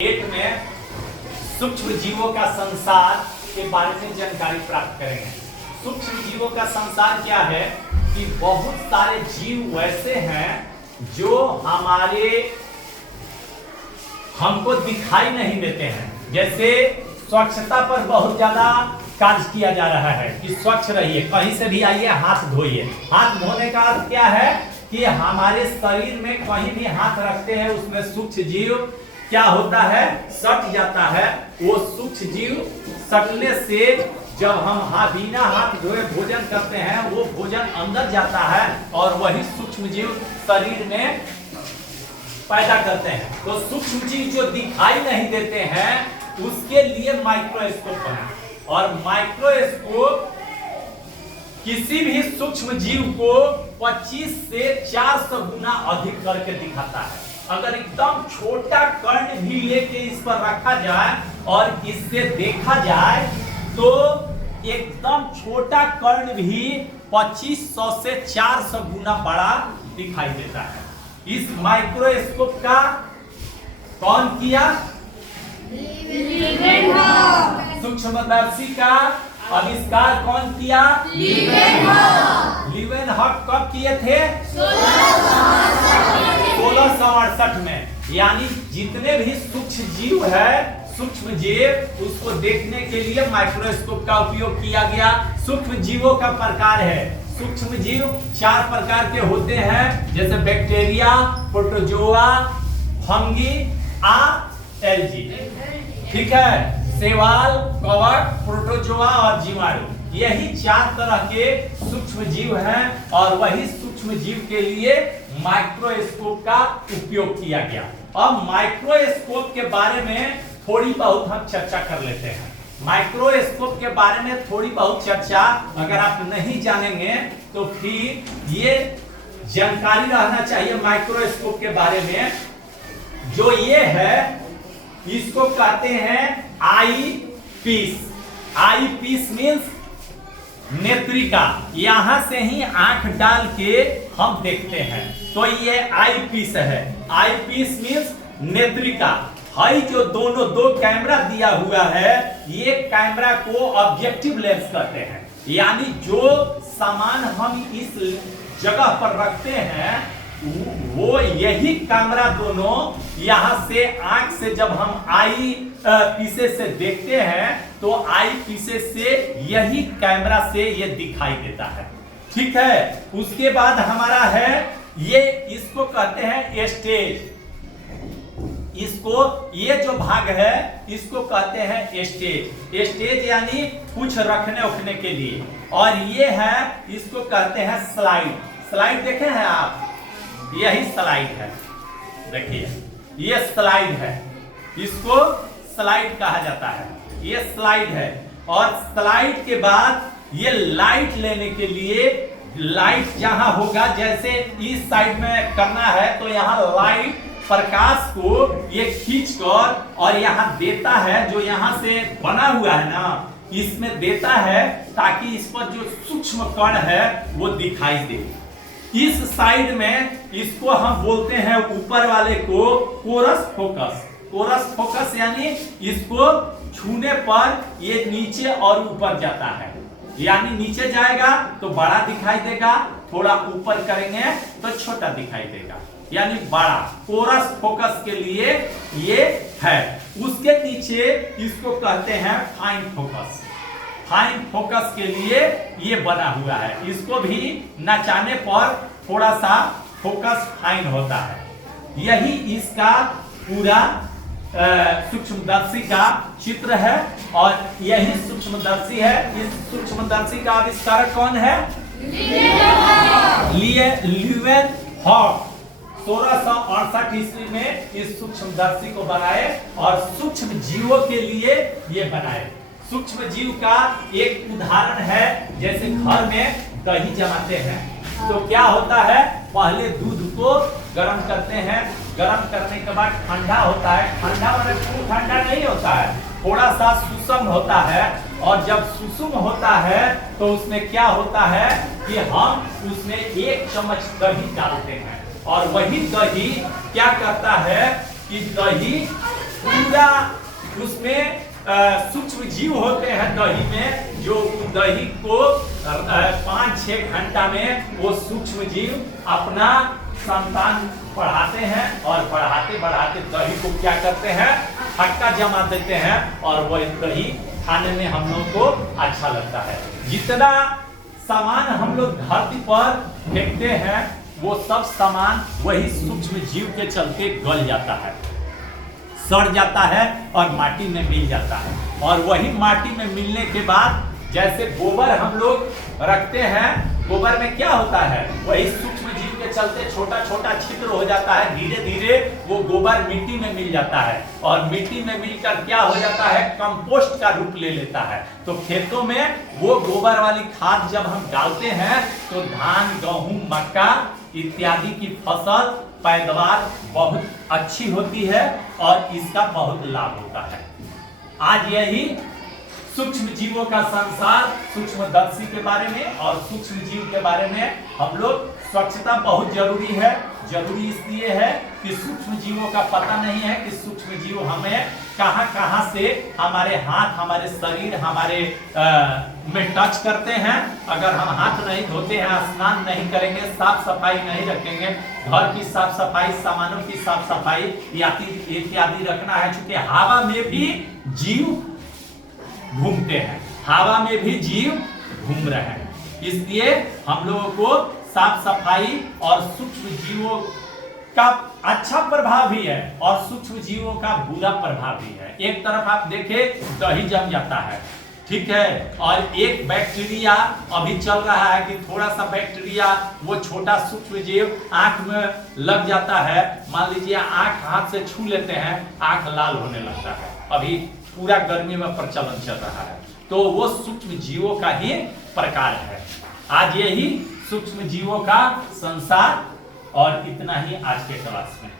एक में सूक्ष्म जीवों का संसार के बारे में जानकारी प्राप्त करेंगे। सूक्ष्म जीवों का संसार क्या है कि बहुत सारे जीव वैसे हैं जो हमको दिखाई नहीं देते हैं। जैसे स्वच्छता पर बहुत ज्यादा कार्य किया जा रहा है कि स्वच्छ रहिए, कहीं से भी आइए हाथ धोइए। हाथ धोने का अर्थ क्या है कि हमारे शरीर में कहीं भी हाथ रखते हैं उसमें सूक्ष्म जीव क्या होता है, सट जाता है। वो सूक्ष्म जीव सटने से जब हम बिना हाथ धोए भोजन करते हैं वो भोजन अंदर जाता है और वही सूक्ष्म जीव शरीर में पैदा करते हैं। तो सूक्ष्म जीव जो दिखाई नहीं देते हैं उसके लिए माइक्रोस्कोप बना, और माइक्रोस्कोप किसी भी सूक्ष्म जीव को 25 से 400 गुना अधिक करके दिखाता है। अगर एकदम छोटा कण भी लेके इस पर रखा जाए और इससे देखा जाए तो एकदम छोटा कण भी 2500 से 400 गुना बड़ा दिखाई देता है। इस माइक्रोस्कोप का कौन किया? सूक्ष्मदर्शी का आविष्कार कौन किया? लीवेनहॉक कब किए थे? 1668 में। यानी जितने भी सूक्ष्म जीव है, सूक्ष्म जीव, उसको देखने के लिए माइक्रोस्कोप का उपयोग किया गया। सूक्ष्म जीवों का प्रकार है, सूक्ष्म जीव 4 प्रकार के होते हैं, जैसे बैक्टीरिया, प्रोटोजोआ, फंगी, एल्गी। ठीक है, शैवाल, कवक, प्रोटोजोआ और जीवाणु, यही 4 तरह के सूक्ष्म जीव हैं और वही सूक्ष्म जीव के लिए माइक्रोस्कोप का उपयोग किया गया। अब माइक्रोस्कोप के बारे में थोड़ी बहुत हम चर्चा कर लेते हैं। माइक्रोस्कोप के बारे में थोड़ी बहुत चर्चा अगर आप नहीं जानेंगे तो फिर ये जानकारी रहना चाहिए माइक्रोस्कोप के बारे में। जो ये है इसको कहते हैं आई पीस। आई पीस मीन्स नेत्रिका। यहां से ही आंख डाल के हम देखते हैं, तो ये आई पीस है। आई पीस मीन्स नेत्रिका। हाई जो दो कैमरा दिया हुआ है, ये कैमरा को ऑब्जेक्टिव लेंस कहते हैं। यानी जो सामान हम इस जगह पर रखते हैं वो यही कैमरा दोनों यहां से आंख से जब हम आई पीसे से देखते हैं तो आई पीसे से यही कैमरा से ये दिखाई देता है। ठीक है, उसके बाद हमारा है ये, इसको कहते हैं स्टेज। इसको ये जो भाग है इसको कहते हैं स्टेज। स्टेज यानी कुछ रखने उखने के लिए। और ये है, इसको कहते हैं स्लाइड। स्लाइड देखे हैं आप, यही स्लाइड है। देखिए ये स्लाइड है, इसको स्लाइड कहा जाता है। ये स्लाइड है। और स्लाइड के बाद ये लाइट लेने के लिए, लाइट जहां होगा, जैसे इस साइड में करना है तो यहाँ लाइट प्रकाश को ये खींचकर और यहाँ देता है, जो यहाँ से बना हुआ है ना, इसमें देता है ताकि इस पर जो सूक्ष्म कण है वो दिखाई दे। इस साइड में इसको हम बोलते हैं ऊपर वाले को कोरस फोकस। कोरस फोकस यानी इसको छूने पर ये नीचे और ऊपर जाता है। यानी नीचे जाएगा तो बड़ा दिखाई देगा, थोड़ा ऊपर करेंगे तो छोटा दिखाई देगा, यानी बड़ा। कोरस फोकस के लिए ये है। उसके नीचे इसको कहते हैं फाइन फोकस। फाइन फोकस के लिए ये बना हुआ है। इसको भी नचाने पर थोड़ा सा फोकस फाइन होता है। यही इसका पूरा सूक्ष्मदर्शी का चित्र है और यही सूक्ष्मदर्शी है। इस सूक्ष्मदर्शी का आविष्कारक कौन है? लीवेनहॉक 1668 ईस्वी में इस सूक्ष्मदर्शी को बनाए और सूक्ष्म जीवों के लिए ये बनाए। सूक्ष्म जीव का एक उदाहरण है, जैसे घर में दही जमाते हैं तो क्या होता है, पहले दूध को गर्म करते हैं, गर्म करने के बाद ठंडा होता है। ठंडा मतलब खूब ठंडा नहीं होता है, थोड़ा सा सुसम होता है। और जब सुसुम होता है तो उसमें क्या होता है कि हम उसमें 1 चम्मच दही डालते हैं और वही दही क्या करता है कि दही पूरा उसमें सूक्ष्म जीव होते हैं दही में, जो दही को 5-6 घंटा में वो सूक्ष्म जीव अपना संतान बढ़ाते हैं और बढ़ाते बढ़ाते दही को क्या करते हैं, खट्टा जमा देते हैं और वह दही खाने में हम लोग को अच्छा लगता है। जितना सामान हम लोग धरती पर फेंकते हैं वो सब सामान वही सूक्ष्म जीव के चलते गल जाता है, सड़ जाता है और माटी में मिल जाता है। और वही माटी में मिलने के बाद जैसे गोबर हम लोग रखते हैं, गोबर में क्या होता है, वही सूक्ष्म जीव के चलते छोटा छोटा छिद्र हो जाता है, धीरे धीरे वो गोबर मिट्टी में मिल जाता है और मिट्टी में मिलकर क्या हो जाता है, कंपोस्ट का रूप ले लेता है। तो खेतों में वो गोबर वाली खाद जब हम डालते हैं तो धान, गेहूं, मक्का इत्यादि की फसल पैदावार बहुत अच्छी होती है और इसका बहुत लाभ होता है। आज यही सूक्ष्म जीवों का संसार, सूक्ष्मदर्शी के बारे में और सूक्ष्म जीव के बारे में हम लोग, स्वच्छता बहुत जरूरी है। जरूरी इसलिए है कि सूक्ष्म जीवों का पता नहीं है कि सूक्ष्म जीव हमें कहां कहां से हमारे हाथ, हमारे शरीर, हमारे में टच करते हैं। अगर हम हाथ नहीं धोते हैं, स्नान नहीं करेंगे, साफ सफाई नहीं रखेंगे, घर की साफ सफाई, सामानों की साफ सफाई इत्यादि रखना है। चूंकि हवा में भी जीव घूमते हैं, हवा में भी जीव घूम रहे हैं, इसलिए हम लोगों को साफ सफाई और सूक्ष्म जीवों का अच्छा प्रभाव भी है और सूक्ष्म जीवों का बुरा प्रभाव भी है। एक तरफ आप देखें दही जम जाता है, ठीक है, और एक बैक्टीरिया अभी चल रहा है कि थोड़ा सा बैक्टीरिया वो छोटा सूक्ष्म जीव आंख में लग जाता है, मान लीजिए आंख हाथ से छू लेते हैं, आंख लाल होने लगता है। अभी पूरा गर्मी में प्रचलन चल रहा है, तो वो सूक्ष्म जीवों का ही प्रकार है। आज यही सूक्ष्म जीवों का संसार और इतना ही आज के क्लास में।